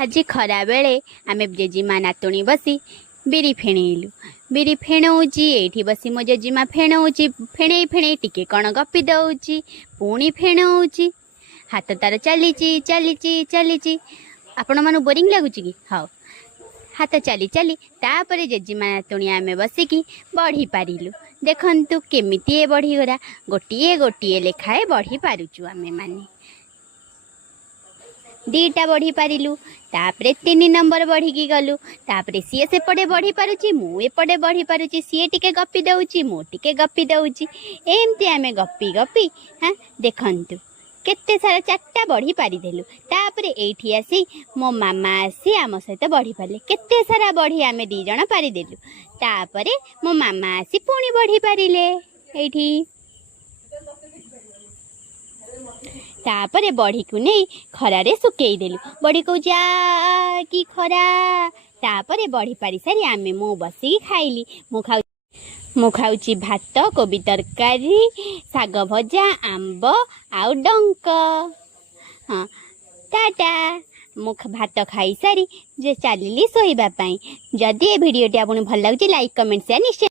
आज खरा बेले आमे जेजीमा नातुणी बसी बिरी फेणेलु। बिरी फेणौची एठी बसी मो जेजीमा फेणौची। फेणे फेणे टिके कण गपी दउची पुणी फेणौची। हाथ तार चलीची चलीची चलीची। आपण मानु बोरिंग लागुची कि? हाउ हाथ चली चली तापरे जेजीमा नातुणी आमे बसिकी बढ़ी पारिलु। देखंतु केमिति ए बढ़ी गरा गोटिए गोटिए लेखाए बढ़ी पारुचु आमे माने। दीटा बढ़ी पारिलु तापरे 3 नंबर बढ़ी की गलु। तापरे सीए सेपटे बढ़ी पारुची मु एपटे बढ़ी पारुची। सीए टिके गपी दउची मु टिके गपी दउची। एमती आमे गपी गपी हाँ देखंतु केते सारा 4टा बढ़ी पारि देलु। तापरे एठी आसी मो मामा आसी आम सहित बढ़ी पारले। केते सारा बढ़ी आमे 2 जण पारि देलु। तापरे मो मामा आसी पुणी बढ़ी पारिले एठी। तापरे बढ़ी को नहीं खरारे सुकेई देलु। बढ़ी को जा की खरा। तापरे बढ़ी पारि सारी आमे मो बसी खाइली। मु खाउची भात कोबी तरकारी साग भजा आंब आउ डंक। हाँ टाटा मु भात खाई सारी जे चलिली सोइबा पाई। जदि ए वीडियोटी आपन भल लागुची लाइक कमेंट शेयर निश्चय